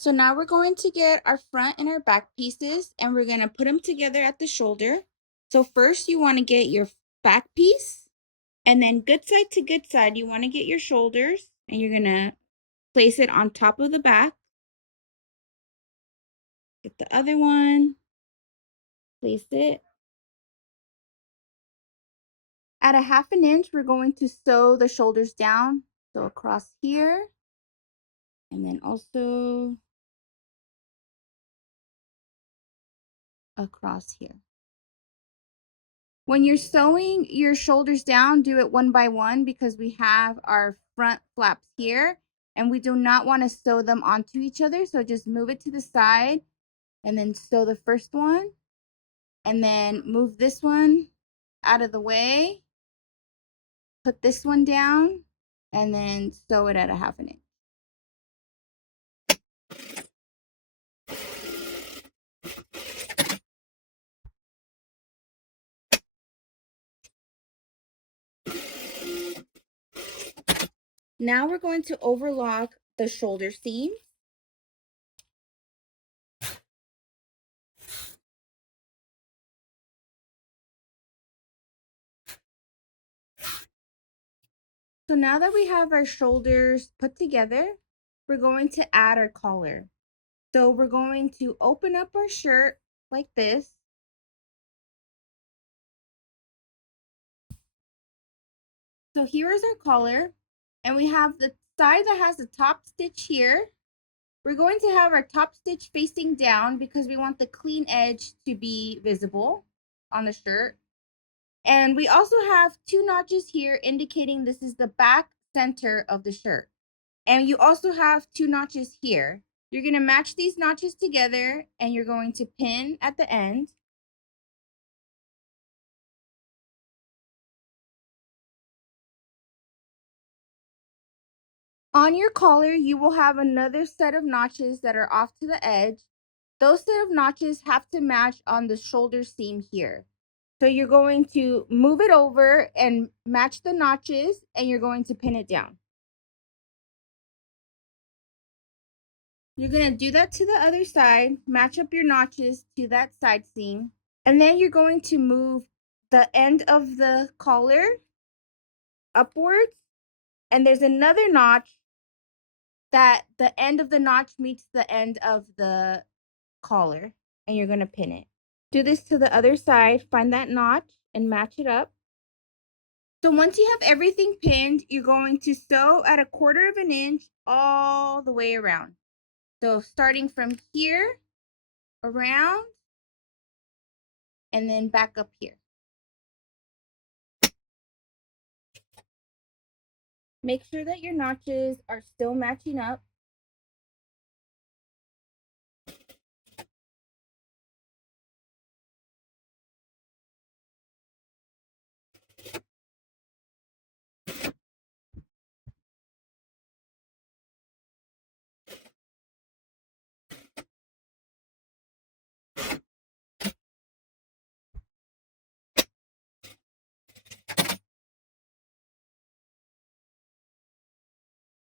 So now we're going to get our front and our back pieces and we're going to put them together at the shoulder. So first you want to get your back piece and then good side to good side, you want to get your shoulders and you're going to place it on top of the back. Get the other one, place it. At a 1/2 inch, we're going to sew the shoulders down. So across here and then also across here. When you're sewing your shoulders down, do it one by one because we have our front flaps here and we do not want to sew them onto each other. So just move it to the side and then sew the first one and then move this one out of the way. Put this one down and then sew it at a 1/2 inch. Now we're going to overlock the shoulder seam. So now that we have our shoulders put together, we're going to add our collar. So we're going to open up our shirt like this. So here is our collar, and we have the side that has the top stitch here. We're going to have our top stitch facing down because we want the clean edge to be visible on the shirt. And we also have 2 notches here indicating this is the back center of the shirt. And you also have 2 notches here. You're going to match these notches together and you're going to pin at the end. On your collar, you will have another set of notches that are off to the edge. Those set of notches have to match on the shoulder seam here. So you're going to move it over and match the notches and you're going to pin it down. You're going to do that to the other side, match up your notches to that side seam, and then you're going to move the end of the collar upwards, and there's another notch that the end of the notch meets the end of the collar, and you're going to pin it. Do this to the other side, find that notch and match it up. So once you have everything pinned, you're going to sew at 1/4 inch all the way around. So starting from here, around, and then back up here. Make sure that your notches are still matching up.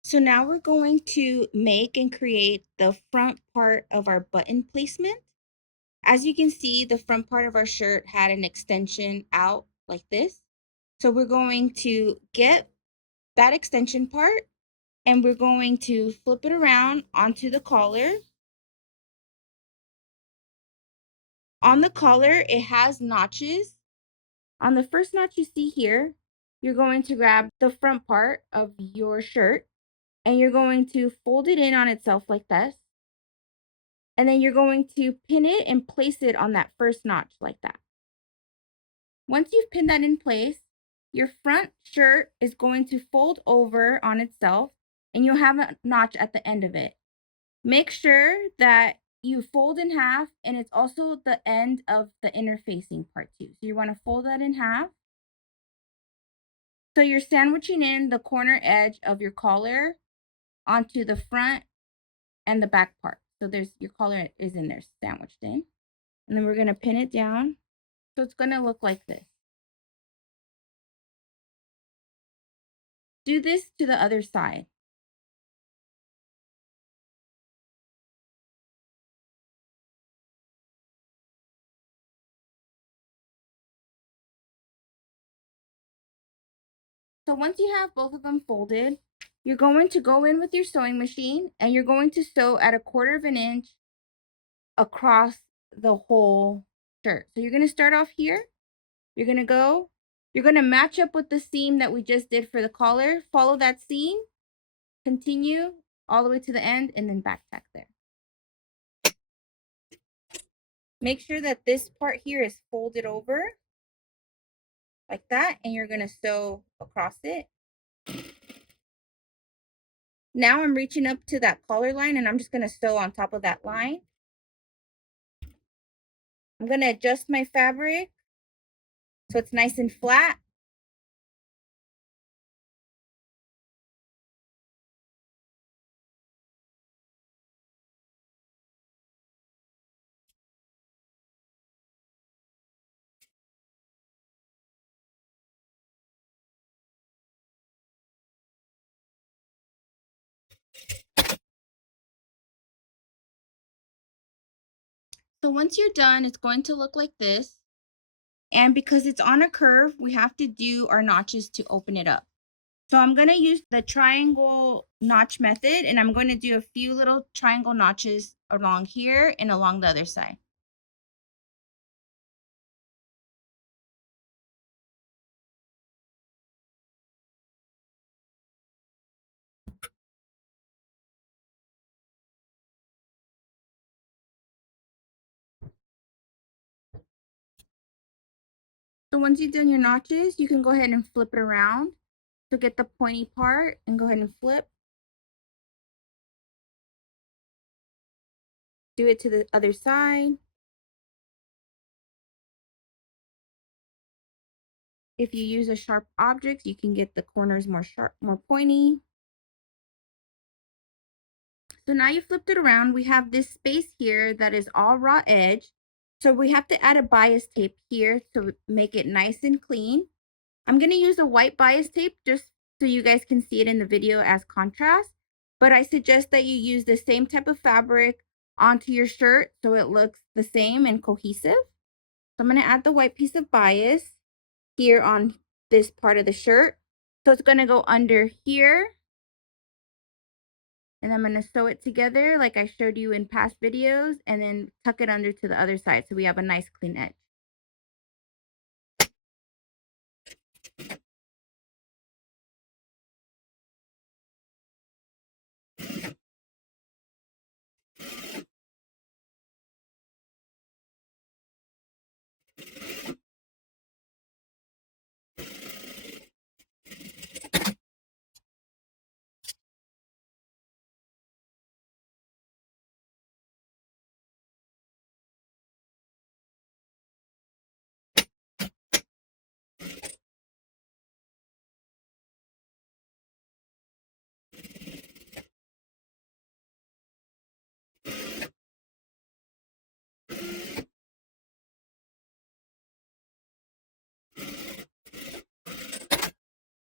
So now we're going to make and create the front part of our button placement. As you can see, the front part of our shirt had an extension out like this. So we're going to get that extension part and we're going to flip it around onto the collar. On the collar, it has notches. On the first notch you see here, you're going to grab the front part of your shirt and you're going to fold it in on itself like this. And then you're going to pin it and place it on that first notch like that. Once you've pinned that in place, your front shirt is going to fold over on itself and you'll have a notch at the end of it. Make sure that you fold in half and it's also the end of the inner facing part too. So you want to fold that in half. So you're sandwiching in the corner edge of your collar onto the front and the back part. So there's your collar is in there sandwiched in. And then we're going to pin it down. So it's going to look like this. Do this to the other side. So once you have both of them folded, you're going to go in with your sewing machine and you're going to sew at 1/4 of an inch across the whole shirt. So you're going to start off here. You're going to match up with the seam that we just did for the collar. Follow that seam, continue all the way to the end, and then back tack there. Make sure that this part here is folded over like that, and you're going to sew across it. Now I'm reaching up to that collar line and I'm just going to sew on top of that line. I'm going to adjust my fabric so it's nice and flat. So once you're done, it's going to look like this. And because it's on a curve, we have to do our notches to open it up. So I'm going to use the triangle notch method, and I'm going to do a few little triangle notches along here and along the other side. So once you've done your notches, you can go ahead and flip it around to get the pointy part and go ahead and flip. Do it to the other side. If you use a sharp object, you can get the corners more sharp, more pointy. So now you flipped it around. We have this space here that is all raw edge. So we have to add a bias tape here to make it nice and clean. I'm going to use a white bias tape just so you guys can see it in the video as contrast. But I suggest that you use the same type of fabric onto your shirt so it looks the same and cohesive. So I'm going to add the white piece of bias here on this part of the shirt. So it's going to go under here. And I'm going to sew it together like I showed you in past videos and then tuck it under to the other side so we have a nice clean edge.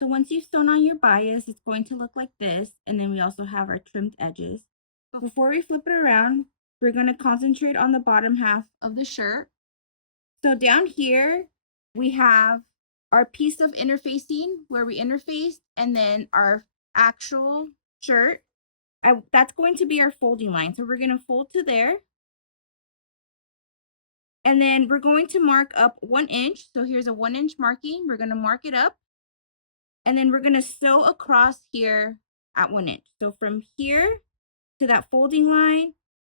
So once you've sewn on your bias, it's going to look like this. And then we also have our trimmed edges. But before we flip it around, we're going to concentrate on the bottom half of the shirt. So down here, we have our piece of interfacing where we interfaced and then our actual shirt. That's going to be our folding line. So we're going to fold to there. And then we're going to mark up 1 inch. So here's a 1 inch marking. We're going to mark it up. And then we're going to sew across here at 1 inch. So from here to that folding line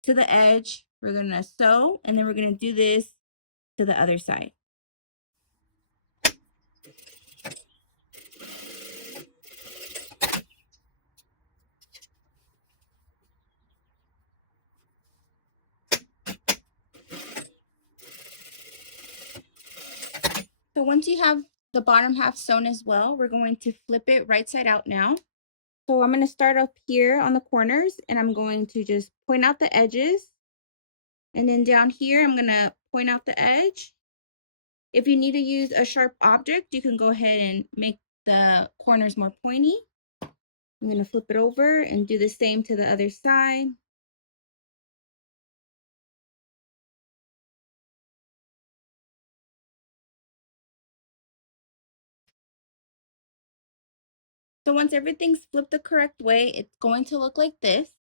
to the edge, we're going to sew. And then we're going to do this to the other side. So once you have the bottom half sewn as well, we're going to flip it right side out now. So I'm going to start up here on the corners and I'm going to just point out the edges. And then down here, I'm going to point out the edge. If you need to use a sharp object, you can go ahead and make the corners more pointy. I'm going to flip it over and do the same to the other side. So once everything's flipped the correct way, it's going to look like this.